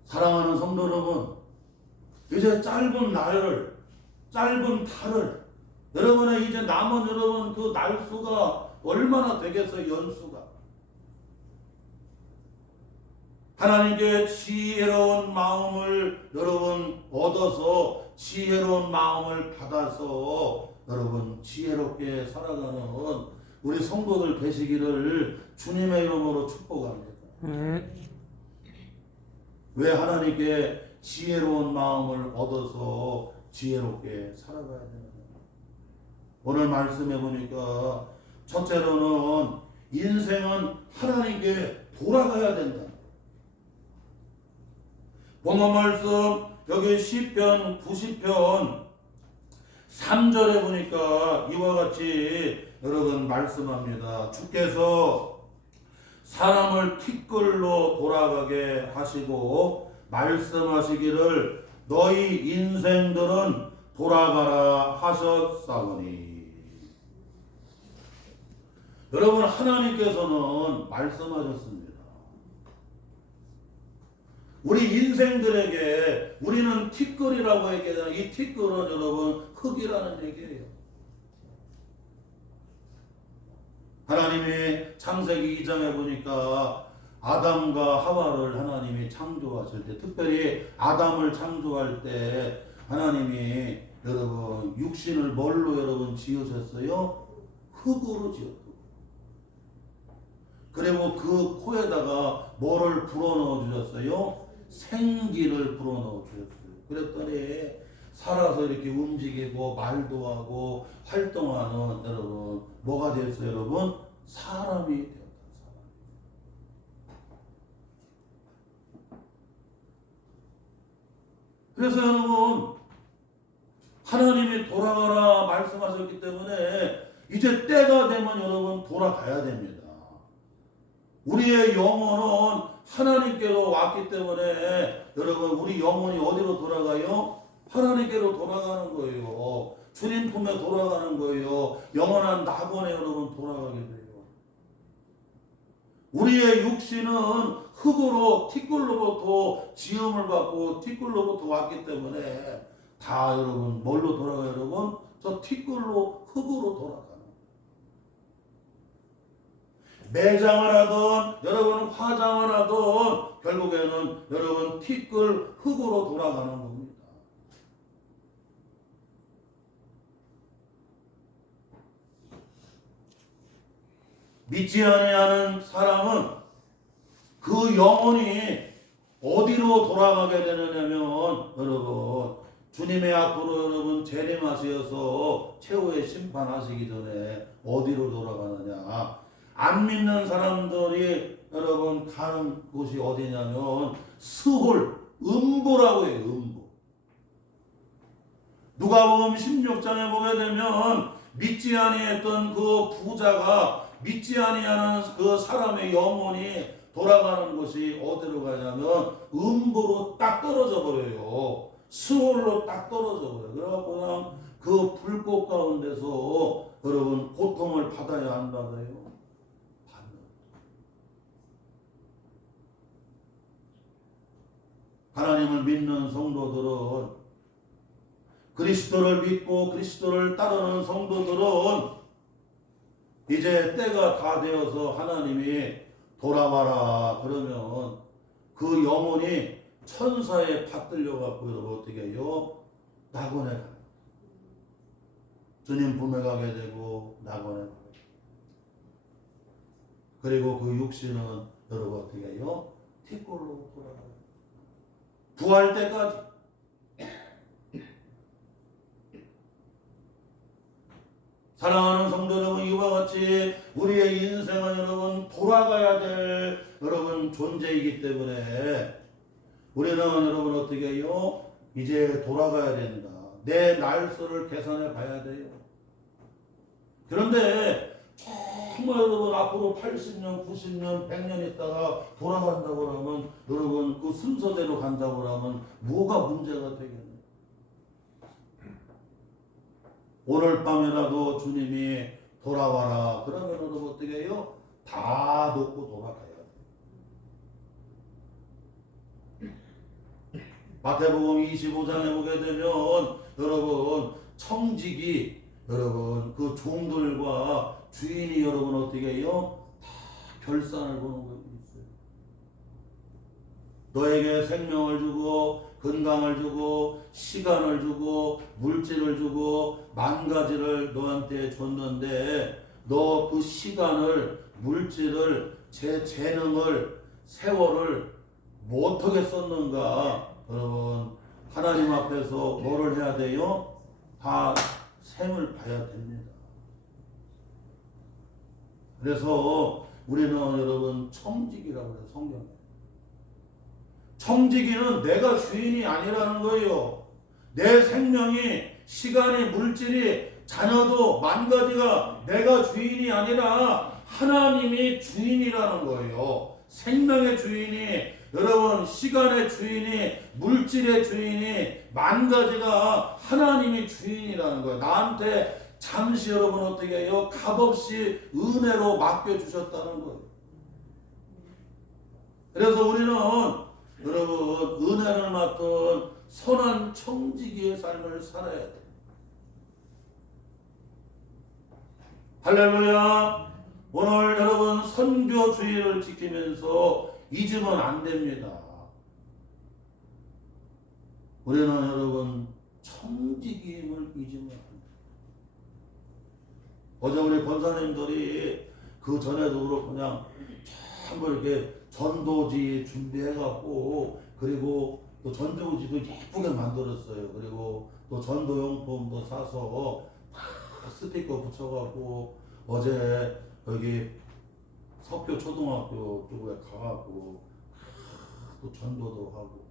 사랑하는 성도 여러분, 이제 짧은 달을 여러분의 이제 남은 여러분 그 날수가 얼마나 되겠어요? 연수가. 하나님께 지혜로운 마음을 여러분 얻어서 지혜로운 마음을 받아서 여러분 지혜롭게 살아가는 우리 성도들 되시기를 주님의 이름으로 축복합니다. 왜 하나님께 지혜로운 마음을 얻어서 지혜롭게 살아가야 되느냐. 오늘 말씀해 보니까 첫째로는 인생은 하나님께 돌아가야 된다. 본문 말씀 여기 시편 90편 3절에 보니까 이와 같이 여러분 말씀합니다. 주께서 사람을 티끌로 돌아가게 하시고 말씀하시기를 너희 인생들은 돌아가라 하셨사오니. 여러분 하나님께서는 말씀하셨습니다. 우리 인생들에게 우리는 티끌이라고 얘기하잖아요. 이 티끌은 여러분 흙이라는 얘기예요. 하나님이 창세기 2장에 보니까 아담과 하와를 하나님이 창조하실 때 특별히 아담을 창조할 때 하나님이 여러분 육신을 뭘로 여러분 지으셨어요? 흙으로 지었고 그리고 그 코에다가 뭐를 불어넣어 주셨어요? 생기를 불어넣어 주셨어요. 그랬더니 살아서 이렇게 움직이고 말도 하고 활동하는 여러분 뭐가 됐어요 여러분? 사람이 되었다. 그래서 여러분, 하나님이 돌아가라 말씀하셨기 때문에 이제 때가 되면 여러분 돌아가야 됩니다. 우리의 영혼은 하나님께로 왔기 때문에 여러분, 우리 영혼이 어디로 돌아가요? 하나님께로 돌아가는 거예요. 주님 품에 돌아가는 거예요. 영원한 낙원에 여러분 돌아가게 돼요. 우리의 육신은 흙으로 티끌로부터 지음을 받고 티끌로부터 왔기 때문에 다 여러분 뭘로 돌아가요 여러분? 저 티끌로 흙으로 돌아가는 매장을 하든 여러분 화장을 하든 결국에는 여러분 티끌 흙으로 돌아가는 겁니다. 믿지 아니하는 사람은 그 영혼이 어디로 돌아가게 되느냐면 여러분 주님의 앞으로 여러분 재림하셔서 최후의 심판하시기 전에 어디로 돌아가느냐, 안 믿는 사람들이 여러분 가는 곳이 어디냐면 스홀, 음부라고 해요. 음부. 누가복음 16장에 보게 되면 믿지 아니했던 그 부자가 믿지 아니하는 그 사람의 영혼이 돌아가는 곳이 어디로 가냐면 음부로 딱 떨어져 버려요. 스홀로 딱 떨어져 버려요. 그래갖고 그냥 그 불꽃 가운데서 여러분 고통을 받아야 안 받아요? 받는. 하나님을 믿는 성도들은, 그리스도를 믿고 그리스도를 따르는 성도들은 이제 때가 다 되어서 하나님이 돌아와라 그러면 그 영혼이 천사에 받들려 갖고 여러분 어떻게 해요? 낙원에 가요. 주님 품에 가게 되고 낙원에 가요. 그리고 그 육신은 여러분 어떻게 해요? 티끌로 돌아가요. 부활 때까지. 사랑하는 성도 여러분, 이와 같이 우리의 인생은 여러분 돌아가야 될 여러분 존재이기 때문에 우리는 여러분 어떻게 해요? 이제 돌아가야 된다. 내 날수를 계산해 봐야 돼요. 그런데 정말 여러분 앞으로 80년, 90년, 100년 있다가 돌아간다고 하면 여러분 그 순서대로 간다고 하면 뭐가 문제가 되겠나요? 오늘 밤이라도 주님이 돌아와라 그러면 여러분 어떻게 해요? 다 놓고 돌아가야 돼요. 마태복음 25장에 보게 되면 여러분 청직이 여러분 그 종들과 주인이 여러분 어떻게 해요? 다 결산을 보는 거 있어요. 너에게 생명을 주고 건강을 주고 시간을 주고 물질을 주고 만 가지를 너한테 줬는데 너 그 시간을 물질을 제 재능을 세월을 뭐 어떻게 썼는가 여러분 하나님 앞에서 뭐를 해야 돼요? 다 셈을 봐야 됩니다. 그래서 우리는 여러분 청지기라고 해요. 성경에 청지기는 내가 주인이 아니라는 거예요. 내 생명이 시간이 물질이 자녀도 만 가지가 내가 주인이 아니라 하나님이 주인이라는 거예요. 생명의 주인이 여러분 시간의 주인이 물질의 주인이 만 가지가 하나님이 주인이라는 거예요. 나한테 잠시 여러분 어떻게 해요? 값없이 은혜로 맡겨주셨다는 거예요. 그래서 우리는 여러분 은혜를 맡은 선한 청지기의 삶을 살아야 돼요. 할렐루야. 오늘 여러분 선교 주의를 지키면서 잊으면 안 됩니다. 우리는 여러분 청지기임을 잊으면 안 됩니다. 어제 우리 권사님들이 그 전에도 그렇고 그냥 전부 이렇게 전도지 준비해갖고 그리고 또 전도지도 예쁘게 만들었어요. 그리고 또 전도용품도 사서 스티커 붙여갖고 어제 여기 석교 초등학교 쪽에 가갖고 또 전도도 하고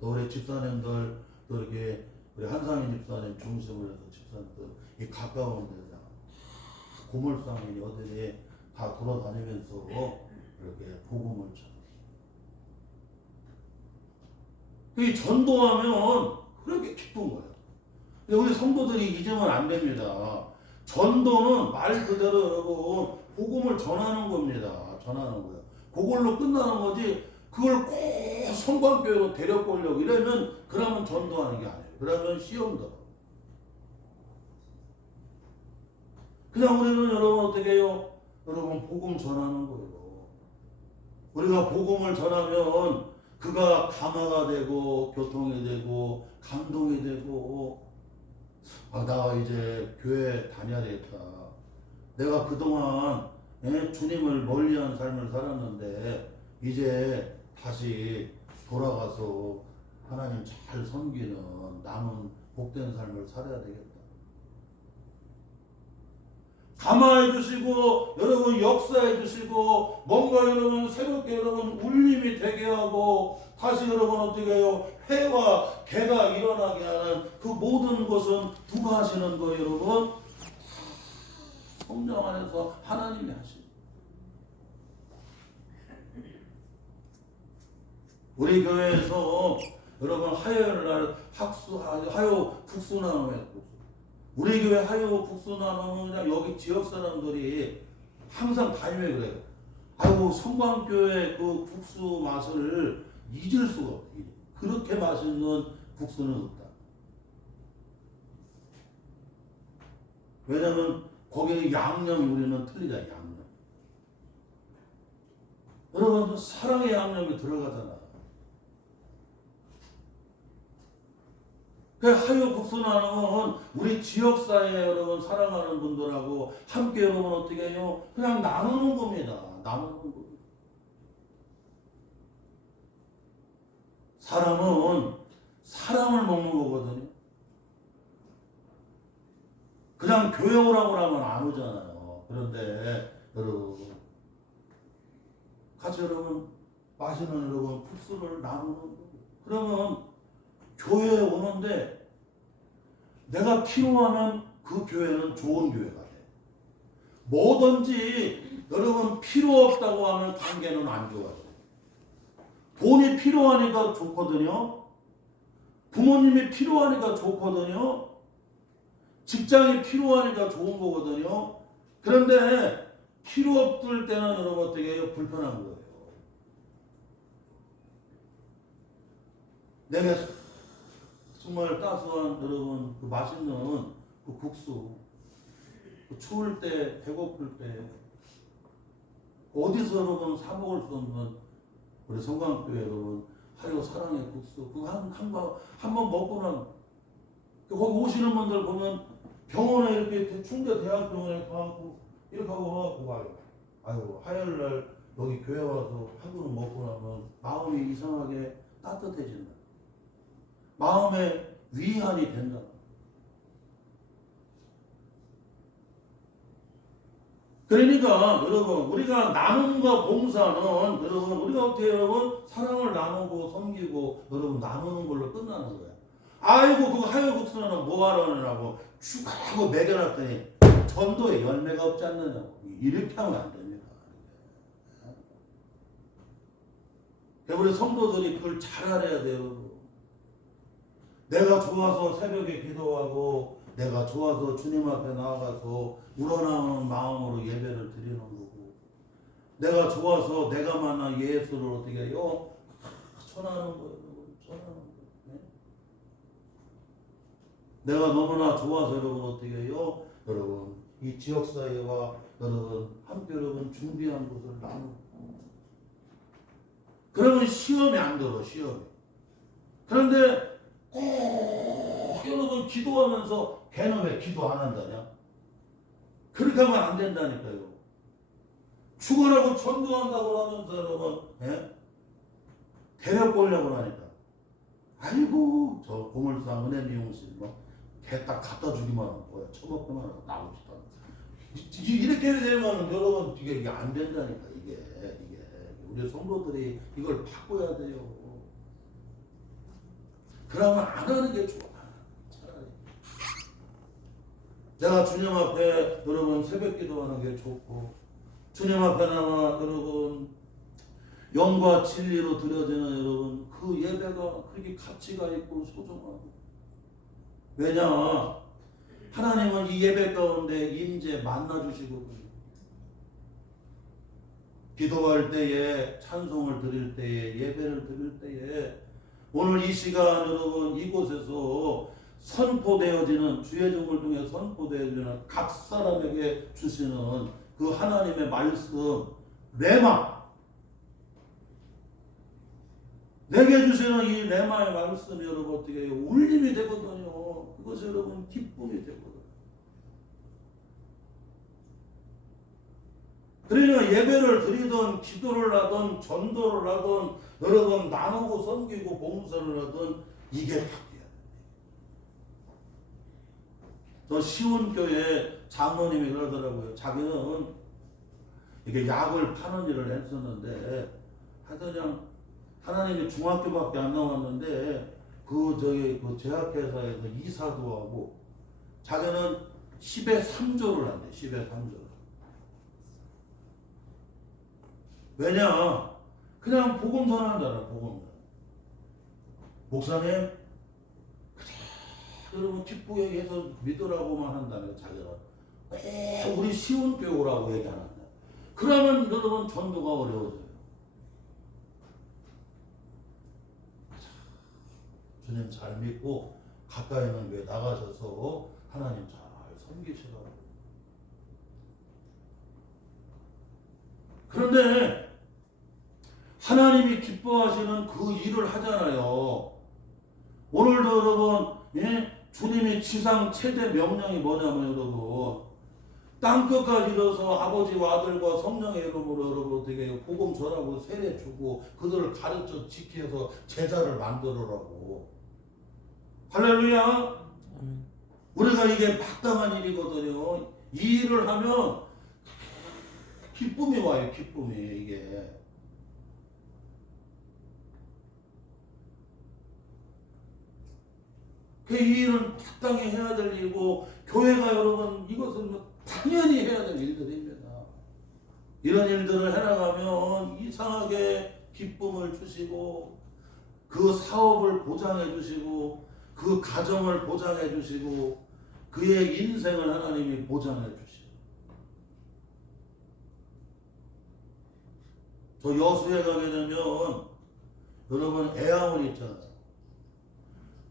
또 우리 집사님들 또 이렇게 우리 한상인 집사님 중심으로 해서 집사님들 이 가까운 데다 고물상인 어디에 다 돌아다니면서 이렇게 복음을 전. 이 전도하면 그렇게 기쁜 거예요. 근데 우리 성도들이 잊으면 안 됩니다. 전도는 말 그대로 여러분 복음을 전하는 겁니다. 전하는 거예요. 그걸로 끝나는 거지. 그걸 꼭 성광교회로 데려오려고 이러면 그러면 전도하는 게 아니에요. 그러면 시험도. 그냥 우리는 여러분 어떻게 해요? 여러분 복음 전하는 거예요. 우리가 복음을 전하면 그가 감화가 되고 교통이 되고 감동이 되고 나 이제 교회 다녀야 되겠다. 내가 그동안 주님을 멀리한 삶을 살았는데 이제 다시 돌아가서 하나님 잘 섬기는 남은 복된 삶을 살아야 되겠다. 감화해 주시고 여러분 역사해 주시고 뭔가 여러분 새롭게 여러분 울림이 되게 하고 다시 여러분 어떻게 해요? 회와 개가 일어나게 하는 그 모든 것은 누가 하시는 거예요 여러분? 성령 안에서 하나님이 하시는 우리 교회에서 여러분 화요일 날 화요 국수 나눔에 우리 교회 화요 국수 나누면 그냥 여기 지역 사람들이 항상 다임에 그래요. 아이고 성광교회 그 국수 맛을 잊을 수가 없어. 그렇게 맛있는 국수는 없다. 왜냐면 거기에 양념이 우리는 틀리다. 양념. 여러분 사랑의 양념이 들어가잖아. 그 하요 국수 나누면 우리 지역사회에 여러분 사랑하는 분들하고 함께 여러분 어떻게 해요? 그냥 나누는 겁니다. 나누는 겁니다. 사람은 사랑을 먹는 거거든요. 그냥 교회 오라고 하면 안 오잖아요. 그런데 여러분 같이 여러분 마시는 여러분 국수를 나누는 거예요. 그러면 교회에 오는데 내가 필요하면 그 교회는 좋은 교회가 돼. 뭐든지 여러분 필요 없다고 하면 관계는 안 좋아져. 돈이 필요하니까 좋거든요. 부모님이 필요하니까 좋거든요. 직장이 필요하니까 좋은 거거든요. 그런데 필요 없을 때는 여러분 어떻게 해요? 불편한 거예요. 내가 정말 따스한 여러분 그 맛있는 그 국수 그 추울 때 배고플 때 어디서 여러분 사 먹을 수 없는 우리 성광교회 여러분 하요 사랑의 국수 그거 한 번 먹고 나면 거기 오시는 분들 보면 병원에 이렇게 충대 대학병원에 가고 이렇게 하고 와요. 아유 화요일 날 여기 교회 와서 한 그릇 먹고 나면 마음이 이상하게 따뜻해진다. 마음의 위안이 된다. 그러니까 여러분 우리가 나눔과 봉사는 여러분 우리가 어떻게 여러분 사랑을 나누고 섬기고 여러분 나누는 걸로 끝나는 거예요. 아이고 그 하요국수는 뭐하러 하느라고 축하하고 먹여놨더니 전도에 열매가 없지 않느냐고 이렇게 하면 안 됩니다. 우리 성도들이 그걸 잘 알아야 돼요. 내가 좋아서 새벽에 기도하고 내가 좋아서 주님 앞에 나아가서 우러나오는 마음으로 예배를 드리는 거고 내가 좋아서 내가 만난 예수를 어떻게 해요? 전하는 거예요. 전하는 거예요. 네? 내가 너무나 좋아서 여러분 어떻게 해요? 여러분 이 지역사회와 여러분 함께 여러분 준비한 것을 나누고 그러면 시험이 안 들어 시험이. 그런데 꼭 여러분 기도하면서 걔는 왜 기도 안 한다냐? 그렇게 하면 안 된다니까요. 축원하고 전도한다고 하면서 여러분 데려보려고 하니까 아이고 저 고물상 은혜 미용실 뭐 걔 딱 갖다 주기만 하고 뭐야 처먹기만 하고 나오지도 않아. 이렇게 되면 여러분 이게 안 된다니까 이게 우리 성도들이 이걸 바꿔야 돼요. 그러면 안 하는 게 좋아. 차라리 내가 주님 앞에 여러분 새벽 기도하는 게 좋고 주님 앞에 나와 여러분 영과 진리로 드려지는 여러분 그 예배가 그렇게 가치가 있고 소중하고 왜냐 하나님은 이 예배 가운데 임재 만나주시거든요. 기도할 때에 찬송을 드릴 때에 예배를 드릴 때에 오늘 이 시간 여러분 이곳에서 선포되어지는 주의 종을 통해 선포되어지는 각 사람에게 주시는 그 하나님의 말씀 레마 내게 주시는 이 레마의 말씀이 여러분 어떻게 해요? 울림이 되거든요. 그것이 여러분 기쁨이 되거든요. 그러니까 예배를 드리든 기도를 하든 전도를 하든 여러분 나누고 섬기고 봉사를 하든 이게 바뀌어야 돼요. 저 시온교회 장로님이 그러더라고요. 자기는 이게 약을 파는 일을 했었는데 하여튼 그냥 하나님이 중학교밖에 안 나왔는데 그 제약회사에서 이사도 하고 자기는 10의 3조를 한대. 10의 3조를. 왜냐? 그냥 복음 전한다라 복음. 목사님 여러분 기쁘게 해서 믿으라고만 한다면 자기가 꼭 우리 시온교회 오라고 얘기 안 한다. 그러면 여러분 전도가 어려워져요. 주님 잘 믿고 가까이 있는 교회 나가셔서 하나님 잘 섬기시라고. 그런데 하나님이 기뻐하시는 그 일을 하잖아요. 오늘도 여러분 주님이 지상 최대 명령이 뭐냐면 여러분 땅끝까지 일어서 아버지와 아들과 성령의 이름으로 여러분 어떻게 복음 전하고 세례 주고 그들을 가르쳐 지켜서 제자를 만들으라고. 할렐루야. 우리가 이게 마땅한 일이거든요. 이 일을 하면 기쁨이 와요. 기쁨이 이게. 그 일은 마땅히 해야 될 일이고 교회가 여러분 이것은 당연히 해야 될 일들입니다. 이런 일들을 해나가면 이상하게 기쁨을 주시고 그 사업을 보장해 주시고 그 가정을 보장해 주시고 그의 인생을 하나님이 보장해 주시고 저 여수에 가게 되면 여러분 애양원 있잖아요.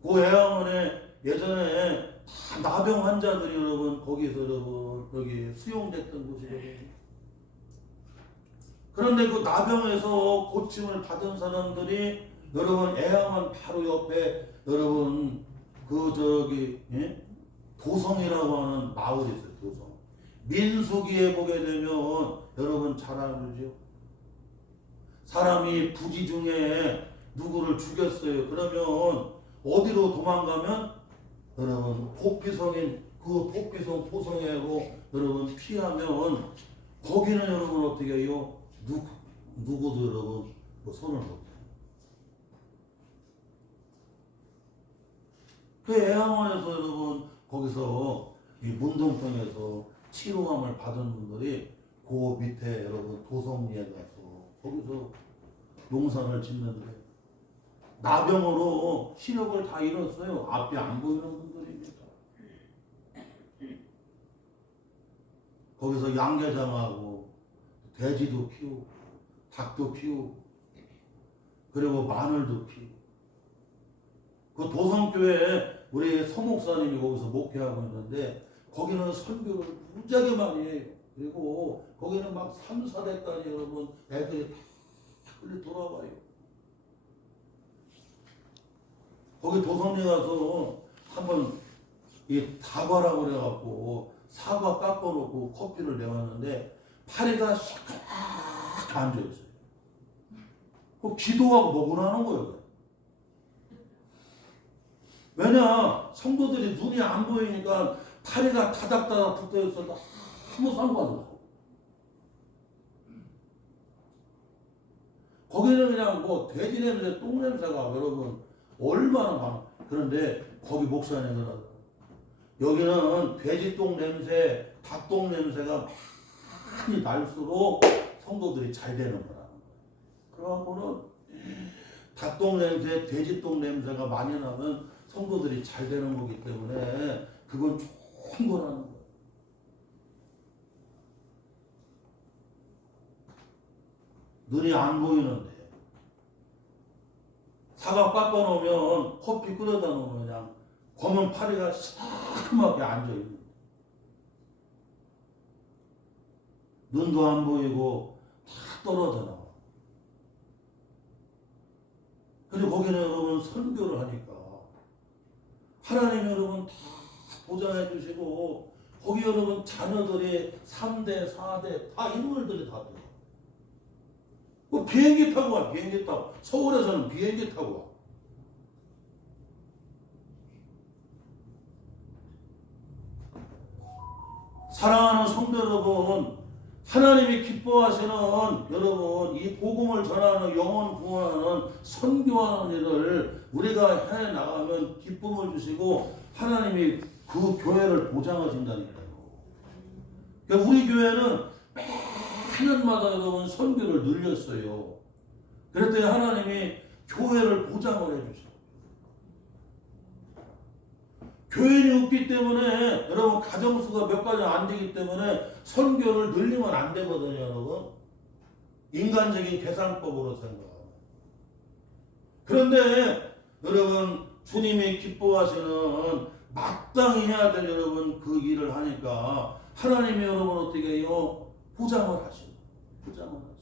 그 애양원에 예전에 다 나병 환자들이 여러분 거기서 여러분 여기 수용됐던 곳이거든요. 그런데 그 나병에서 고침을 받은 사람들이 여러분 애양원 바로 옆에 여러분 도성이라고 하는 마을이 있어요. 도성. 민수기에 보게 되면 여러분 잘 알죠. 사람이 부지 중에 누구를 죽였어요. 그러면 어디로 도망가면 여러분 복비성인 그 복비성 토성회로 여러분 피하면 거기는 여러분 어떻게 해요? 누구도 여러분 손을 못 해요. 그 애양원에서 여러분 거기서 이 문동평에서 치료함을 받은 분들이 그 밑에 여러분 도성리에 가서 거기서 농사를 짓는데 나병으로 시력을 다 잃었어요. 앞이 안 보이는 분들입니다. 거기서 양계장하고 돼지도 키우고 닭도 키우고 그리고 마늘도 키우고 그 도성교회에 우리 서목사님이 거기서 목회하고 있는데 거기는 선교를 무지하게 많이 해요. 그리고 거기는 막 3, 4대까지 여러분 애들이 다 끌려 돌아가요. 거기 도성리 가서 한번 이 다과라고 그래갖고 사과 깎아놓고 커피를 내왔는데 파리가 샥 앉아있어요. 그 기도하고 먹으라는 거예요. 왜냐 성도들이 눈이 안 보이니까 파리가 다닥다닥 붙어있어서 아무 상관없어. 거기는 그냥 뭐 돼지 냄새, 똥 냄새가 여러분 얼마나 많아. 그런데 거기 목사님은 여기는 돼지 똥 냄새, 닭똥 냄새가 많이 날수록 성도들이 잘 되는 거라는 거예요. 그러고는 닭똥 냄새, 돼지 똥 냄새가 많이 나면 성도들이 잘 되는 거기 때문에 그건 좋은 거라는 거예요. 눈이 안 보이는데 사과 깎아 놓으면 커피 끓여다 놓으면 그냥 검은 파리가 시커멓게 앉아있는 거예요. 눈도 안 보이고 다 떨어져 나와. 근데 거기는 여러분 선교를 하니까 하나님 여러분 다 보장해 주시고 거기 여러분 자녀들이 3대, 4대 다 인물들이 다 돼요. 뭐 비행기 타고 와, 비행기 타고. 서울에서는 비행기 타고 와. 사랑하는 성도 여러분, 하나님이 기뻐하시는 여러분 이 복음을 전하는 영혼 구원하는 선교하는 일을 우리가 해 나가면 기쁨을 주시고 하나님이 그 교회를 보장하신다니까요. 그러니까 우리 교회는 매년마다 여러분 선교를 늘렸어요. 그랬더니 하나님이 교회를 보장을 해주셔요. 교인이 없기 때문에 여러분 가정수가 몇 가지 안 되기 때문에 선교를 늘리면 안 되거든요, 여러분. 인간적인 계산법으로 생각하면. 그런데 여러분 주님이 기뻐하시는 마땅히 해야 될 여러분 그 일을 하니까 하나님이 여러분 어떻게 해요? 보장을 하시고 보장을 하시고.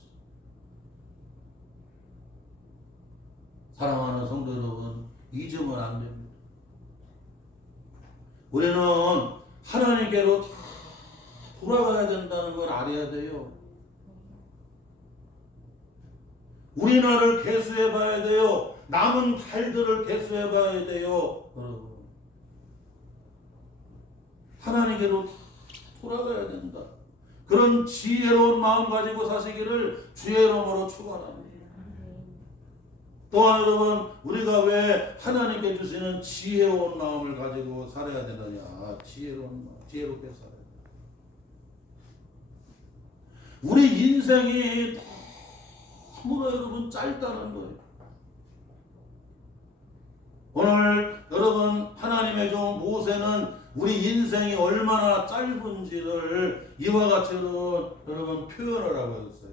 사랑하는 성도 여러분, 잊으면 안 됩니다. 우리는 하나님께로 다 돌아가야 된다는 걸 알아야 돼요. 우리나라를 개수해 봐야 돼요. 남은 달들을 개수해 봐야 돼요. 여러분, 하나님께로 다 돌아가야 된다. 그런 지혜로운 마음 가지고 사시기를 주의 이름으로 축원합니다. 또한 여러분 우리가 왜 하나님께 주시는 지혜로운 마음을 가지고 살아야 되느냐. 지혜로운 마음, 지혜롭게 살아야 돼. 우리 인생이 너무나 여러분 짧다는 거예요. 오늘 여러분 하나님의 종 모세는 우리 인생이 얼마나 짧은지를 이와 같이 여러분 표현을 하고 있어요.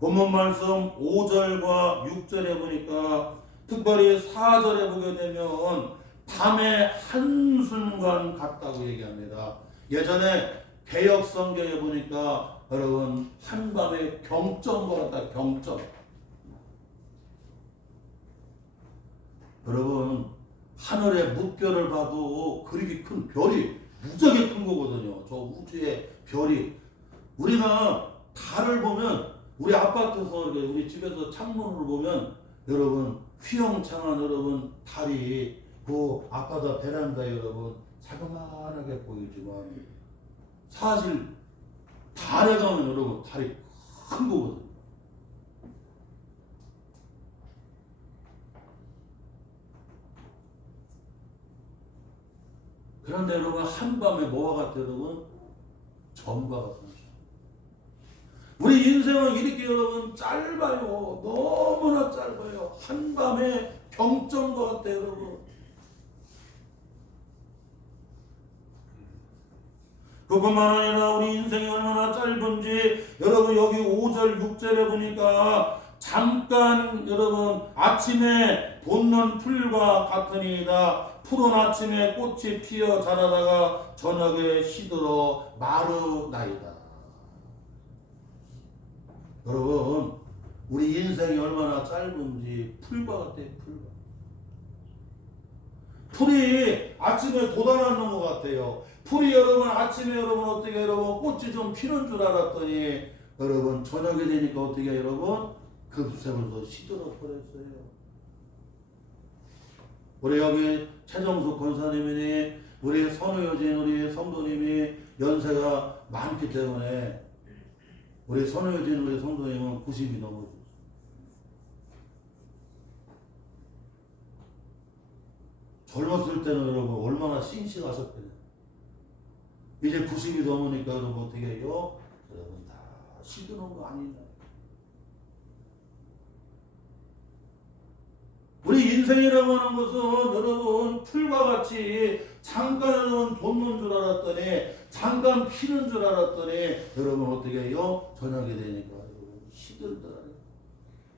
본문 말씀 5절과 6절에 보니까 특별히 4절에 보게 되면 밤의 한순간 같다고 얘기합니다. 예전에 개역 성경에 보니까 여러분 한밤의 경점과 같다. 경점. 여러분 하늘의 무별을 봐도 그렇게 큰 별이 무지하게 큰 거거든요. 저 우주의 별이. 우리가 달을 보면 우리 아파트에서 우리 집에서 창문으로 보면 여러분 휘영창한 여러분 달이 그 아파트 베란다에 여러분 자그마하게 보이지만 사실 달에 가면 여러분 달이 큰 거거든요. 그런데 여러분 한밤에 뭐와 같아요 여러분? 점과 같은 점. 우리 인생은 이렇게 여러분 짧아요. 너무나 짧아요. 한밤에 경점과 같아요 여러분. 그뿐만 아니라 우리 인생이 얼마나 짧은지 여러분 여기 5절 6절에 보니까 잠깐 여러분 아침에 돋는 풀과 같으니이다. 푸른 아침에 꽃이 피어 자라다가 저녁에 시들어 마르나이다. 여러분 우리 인생이 얼마나 짧은지 풀과 같아요. 풀과. 풀이 아침에 돋아나는 것 같아요. 풀이 여러분 아침에 여러분 어떻게 여러분 꽃이 좀 피는 줄 알았더니 여러분 저녁에 되니까 어떻게 여러분 급색으로 시들어 버렸어요. 우리 여기 최정숙 권사님이 우리 선우효진 우리 성도님이 연세가 많기 때문에 우리 선우효진 우리 성도님은 90이 넘어요. 젊었을 때는 여러분 얼마나 싱싱하셨대요. 이제 90이 넘으니까 여러분 어떻게 해요? 여러분 다 시드는 거 아니냐. 우리 인생이라고 하는 것은 여러분 풀과 같이 잠깐 여러분 돋는 줄 알았더니 잠깐 피는 줄 알았더니 여러분 어떻게 해요? 저녁이 되니까 여러분 시들더라고요.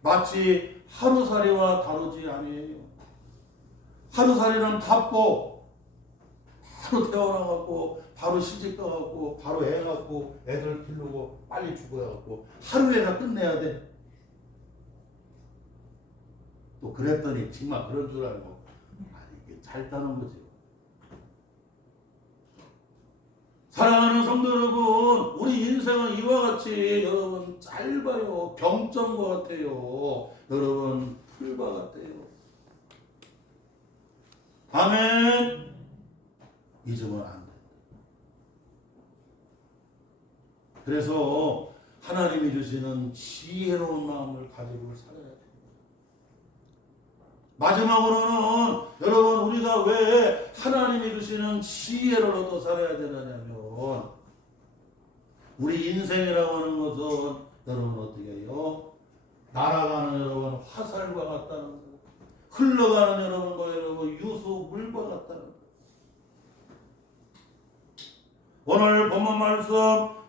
마치 하루살이와 다르지 아니에요. 하루살이는 바빠. 바로 태어나갖고 바로 시집가갖고 바로 애 갖고 애들 키우고 빨리 죽어야갖고 하루에나 끝내야 돼. 또 그랬더니 정말 그런 줄 알고 아니 이게 잘 따는 거지. 사랑하는 성도 여러분, 우리 인생은 이와 같이 여러분 짧아요. 병점과 같아요. 여러분 풀과 같아요. 아멘. 잊으면 안 돼. 그래서 하나님이 주시는 지혜로운 마음을 가지고 살아야 돼요. 마지막으로는 여러분 우리가 왜 하나님이 주시는 지혜를 얻어 살아야 되느냐면 우리 인생이라고 하는 것은 여러분 어떻게 해요? 날아가는 여러분 화살과 같다는 거, 흘러가는 여러분 유수 물과 같다는 거. 오늘 본문 말씀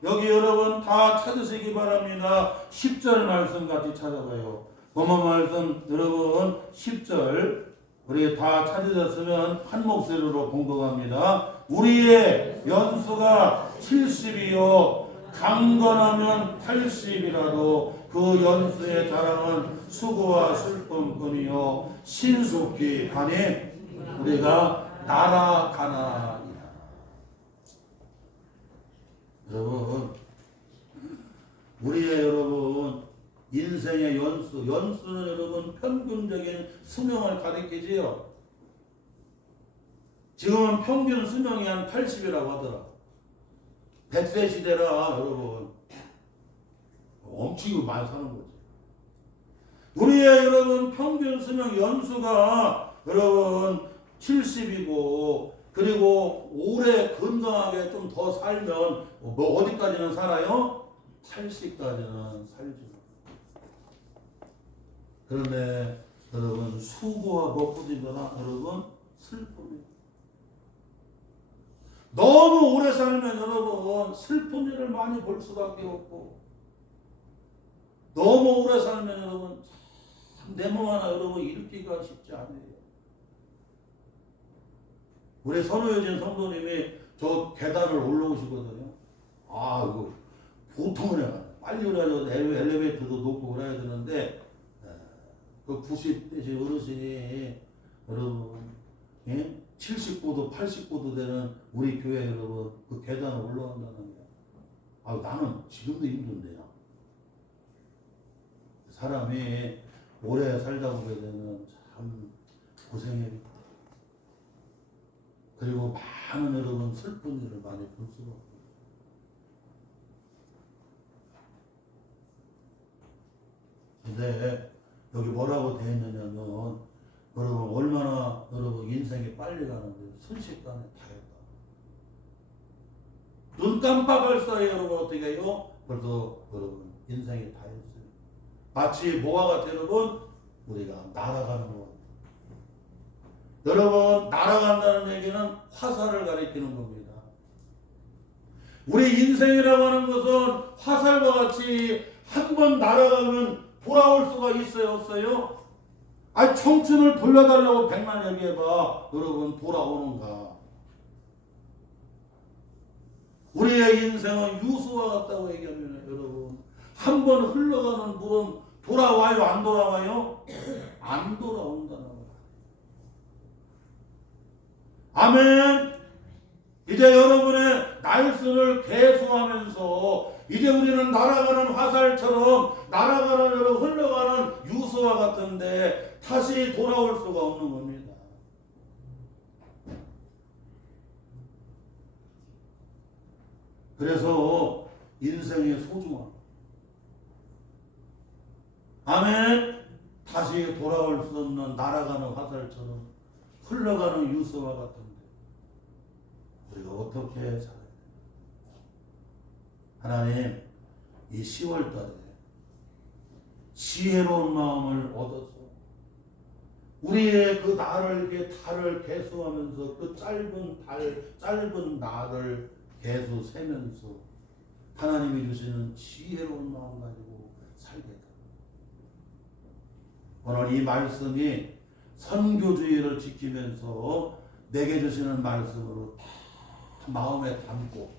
여기 여러분 다 찾으시기 바랍니다. 10절 말씀 같이 찾아봐요. 본문 말씀 여러분 10절 우리 다 찾으셨으면 한 목소리로 봉독합니다. 우리의 연수가 70이요 강건하면 80이라도 그 연수의 자랑은 수고와 슬픔뿐이요 신속히 가니 우리가 날아가나이다. 여러분 우리의 여러분 인생의 연수는 여러분 평균적인 수명을 가리키지요. 지금은 평균 수명이 한 80이라고 하더라. 100세 시대라 여러분 엄청 많이 사는 거지. 우리의 여러분 평균 수명 연수가 여러분 70이고 그리고 오래 건강하게 좀 더 살면 뭐 어디까지는 살아요? 80까지는 살죠. 그런데 여러분 수고와 먹부지거나 여러분 슬픔이 너무 오래 살면 여러분 슬픈 일을 많이 볼 수밖에 없고 너무 오래 살면 여러분 내 몸 하나 여러분 잃기가 쉽지 않아요. 우리 선우효진 성도님이 저 계단을 올라오시거든요. 아 이거 보통은 해요. 빨리 올라가서 엘리베이터도 놓고 그래야 되는데 그 90대신 어르신이 여러분 70보도 80보도 되는 우리 교회 여러분 그 계단을 올라간다는 거야. 아 나는 지금도 힘든데요. 사람이 오래 살다 보게 되면 참 고생해요. 그리고 많은 여러분 슬픈 일을 많이 볼 수가 없어요. 근데 여기 뭐라고 되어 있느냐면 여러분 얼마나 여러분 인생이 빨리 가는데 순식간에 다 했다. 눈 깜빡할 사이에 여러분 어떻게 해요? 벌써 여러분 인생이 다 했어요. 마치 뭐와 같아요 여러분? 우리가 날아가는 것 같아요. 여러분 날아간다는 얘기는 화살을 가리키는 겁니다. 우리 인생이라고 하는 것은 화살과 같이 한 번 날아가면 돌아올 수가 있어요 없어요? 아니 청춘을 돌려달라고 백날 얘기해봐. 여러분 돌아오는가? 우리의 인생은 유수와 같다고 얘기하면 여러분 한 번 흘러가는 물은 돌아와요 안 돌아와요? 안 돌아온다는 거야. 아멘. 이제 여러분의 날수를 계수하면서 이제 우리는 날아가는 화살처럼 날아가는 흘러가는 유수와 같은데 다시 돌아올 수가 없는 겁니다. 그래서 인생의 소중함. 아멘. 다시 돌아올 수 없는 날아가는 화살처럼 흘러가는 유서와 같은데 우리가 어떻게 살아야 돼요? 하나님, 이 10월달에 지혜로운 마음을 얻어서 우리의 그 날을 달을 계수하면서 그 짧은 날을 계수 세면서 하나님이 주시는 지혜로운 마음 가지고 살겠다. 오늘 이 말씀이 선교주의를 지키면서 내게 주시는 말씀으로 다 마음에 담고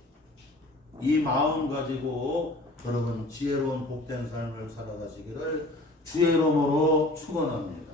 이 마음 가지고 여러분 지혜로운 복된 삶을 살아가시기를 주의 이름으로 축원합니다.